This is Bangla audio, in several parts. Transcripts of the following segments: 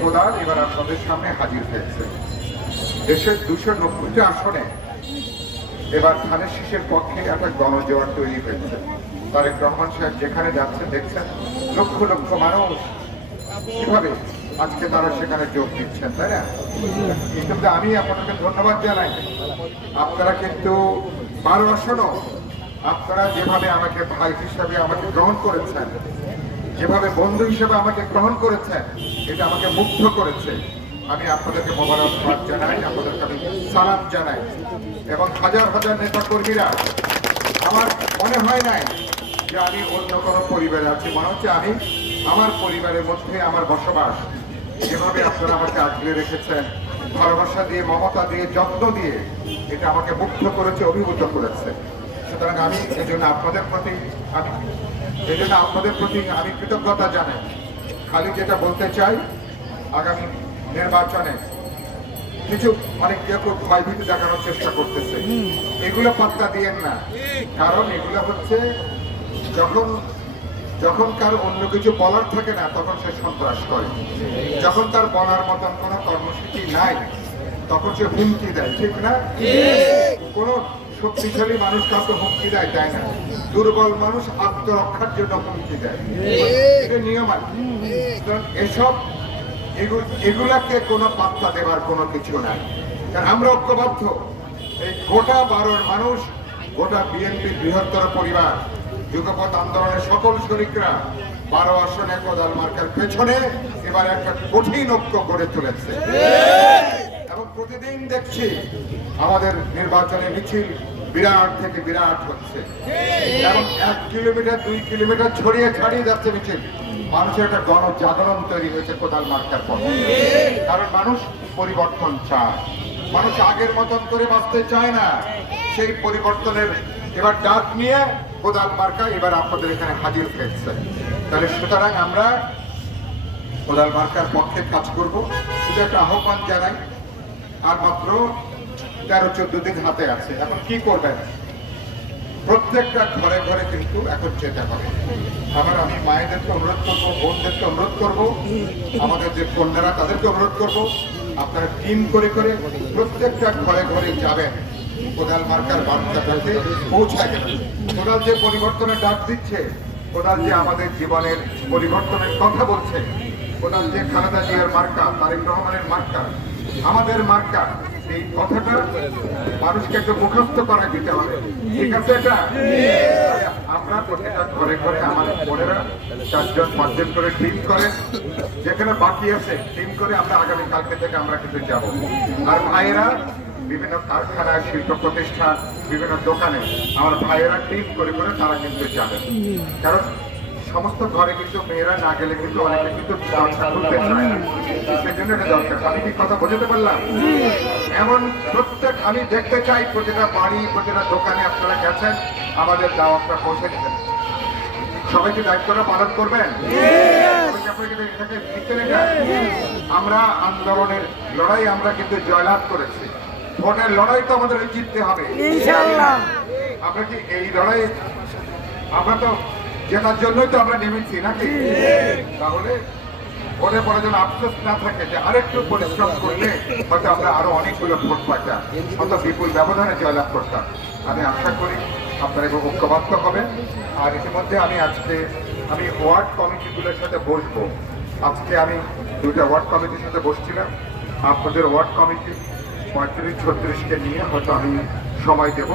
কোদাল এবার আপনাদের সামনে হাজির হয়েছে। দেশের 290টা আসনে এবার ধানের শীষের পক্ষে একটা গণজোয়ার তৈরি হয়েছে। তারেক রহমান সাহেব যেখানে যাচ্ছেন দেখছেন লক্ষ লক্ষ মানুষ কিভাবে আজকে তারা সেখানে যোগ দিচ্ছেন, তাই না? কিন্তু আমি আপনাকে ধন্যবাদ জানাই। আপনারা কিন্তু 12 আসনও আপনারা যেভাবে আমাকে ভাই হিসাবে আমাকে গ্রহণ করেছেন, যেভাবে বন্ধু হিসেবে আমাকে গ্রহণ করেছেন, এটা আমাকে মুগ্ধ করেছে। আমি আপনাদেরকে মোবারকবাদ জানাই, আপনাদেরকে আমি সালাম জানাই। এবং হাজার হাজার নেতা কর্মীরা, আমার মনে হয় নাই যে আমি অন্য কোনো পরিবারে আছি, মনে হচ্ছে আমি আমার পরিবারের মধ্যে আমার বসবাস। যেভাবে আপনারা আমাকে আগলে রেখেছেন, ভালোবাসা দিয়ে, মমতা দিয়ে, যত্ন দিয়ে, এটা আমাকে মুগ্ধ করেছে, অভিভূত করেছে। সুতরাং আমি এই জন্য আপনাদের প্রতি আমি কৃতজ্ঞতা জানাই। খালি যেটা বলতে চাই, আগামী নির্বাচনে কিছু কেউ ভয়ভীতি দেখানোর চেষ্টা করতেছে, এগুলো পাত্তা দিয়েন না। কারণ এগুলো হচ্ছে যখন কার অন্য কিছু বলার থাকে না, তখন সে সন্ত্রাস করে। যখন তার বলার মতন কোনো কর্মসূচি নাই, তখন সে হুমকি দেয়, ঠিক না? কোন শক্তিশালী মানুষ কাউকে হুমকি দেয় না, দুর্বল মানুষ আত্মরক্ষার জন্য হুমকি দেয়, এটা নিয়ম আছে। এসব এগুলাকে কোনো পাত্তা দেওয়ার কোনো কিছু নাই। কারণ আমরা ঐক্যবদ্ধ, এই গোটা 12 মানুষ, গোটা বিএনপির বৃহত্তর পরিবার, যুগপৎ আন্দোলনের সকল শরিকরা 12 আসনে কোদাল মার্কার পেছনে এবার একটা কঠিন ঐক্য গড়ে তুলেছে। এবং প্রতিদিন দেখছি আমাদের নির্বাচনে মিছিল বিরাট থেকে বিরাট হচ্ছে, এবং 1 কিলোমিটার 2 কিলোমিটার ছড়িয়ে ছাড়িয়ে যাচ্ছে মিছিল। মানুষের একটা গণজাগরণ তৈরি হয়েছে কোদাল মার্কার পর। কারণ মানুষ পরিবর্তন চায়, মানুষ আগের মতন করে বাঁচতে চায় না। সেই পরিবর্তনের এবার ডাক নিয়ে কোদাল মার্কা এবার আপনাদের এখানে হাজির হয়েছে। তাহলে সুতরাং আমরা কোদাল মার্কার পক্ষে কাজ করব। শুধু একটা আহ্বান জানাই, আর মাত্র 13-14 দিন হাতে আছে। এখন কি করবেন? প্রত্যেকটা ঘরে ঘরে কিন্তু এখন যেতে হবে। আমি মায়েদেরকে অনুরোধ করবো, বোনদেরকে অনুরোধ করবো, আমাদের যে কন্যারা তাদেরকে অনুরোধ করবো, আপনারা টিম করে করে প্রত্যেকটা ঘরে ঘরে যাবেন, কোদাল মার্কার বার্তাটাকে পৌঁছায় দেবেন। কোদাল যে পরিবর্তনের ডাক দিচ্ছে, কোদাল যে আমাদের জীবনের পরিবর্তনের কথা বলছে, কোদাল যে খালেদা জিয়ার মার্কা, তারেক রহমানের মার্কা, আমাদের মার্কা, এই কথাটা মানুষকে একটু মুখস্থ করে দিতে হবে, ঠিক আছে? এটা আমরা প্রত্যেকটা ঘরে ঘরে আমাদের বোনেরা 4জন-5জন করে টিম করে, যেখানে বাকি আছে টিম করে আমরা আগামী কালকে থেকে আমরা কিন্তু যাব। আর ভাইয়েরা বিভিন্ন কারখানায়, শিল্প প্রতিষ্ঠান, বিভিন্ন দোকানে আমার ভাইয়েরা টিম করে করে তারা কিন্তু যাবে। কারণ সমস্ত ঘরে কিন্তু মেয়েরা না গেলে কিন্তু অনেকে কিন্তু খুলতে চায় না, সেই জন্য এটা দরকার। আমি কি কথা বোঝাতে পারলাম? এমন প্রত্যেক আমি দেখতে চাই প্রতিটা বাড়ি, প্রতিটা দোকানে আপনারা গেছেন, আমাদের দাওয়াতটা পৌঁছে দিতেন। সবাই কি দায়িত্বটা পালন করবেন? আমরা আন্দোলনের লড়াই আমরা কিন্তু জয়লাভ করেছি, ভোটের লড়াই তো আমাদের জিততে হবে ইনশাআল্লাহ। আমরা কি এই লড়াই আমরা তো জেতার জন্যই তো আমরা নেমেছি নাকি? তাহলে ভোটে পরে যেন আফসোস না থাকে যে আরেকটু পরিশ্রম করলে হয়তো আমরা আরো অনেকগুলো ভোট পাইতাম, অত বিপুল ব্যবধানে জয়লাভ করতাম। আমি আশা করি আপনারা ঐক্যবদ্ধ হবেন। আর ইতিমধ্যে আমি ওয়ার্ড কমিটিগুলোর সাথে বসবো। আজকে আমি 2টা ওয়ার্ড কমিটির সাথে বসছিলাম। আপনাদের ওয়ার্ড কমিটি 35-36কে নিয়ে হয়তো আমি সময় দেব।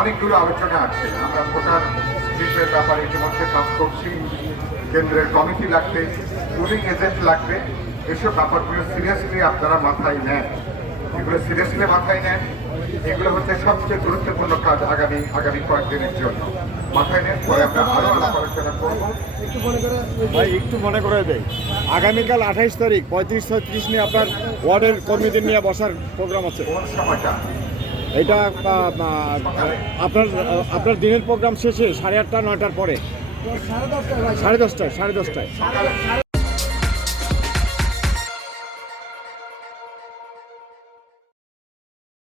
অনেকগুলো আলোচনা আছে। আমরা ভোটার স্লিপের ব্যাপারে ইতিমধ্যে কাজ করছি। কেন্দ্রের কমিটি লাগবে, পুলিং এজেন্ট লাগবে। এসব ব্যাপারগুলো সিরিয়াসলি আপনারা মাথায় নেন, এগুলো সিরিয়াসলি মাথায় নেন। এগুলো হচ্ছে সবচেয়ে গুরুত্বপূর্ণ কাজ আগামী কয়েকদিনের জন্য। মাথায় নেন, পরে আমরা আরো আলোচনা করবো। একটু মনে করে দেয়, আগামীকাল 28 তারিখ 35-36 নিয়ে আপনার ওয়ার্ডের কর্মীদের নিয়ে বসার প্রোগ্রাম আছে। কোন সময়টা? এটা আপনার দিনের প্রোগ্রাম শেষে 8:30-9টার পরে, 10:30টায়।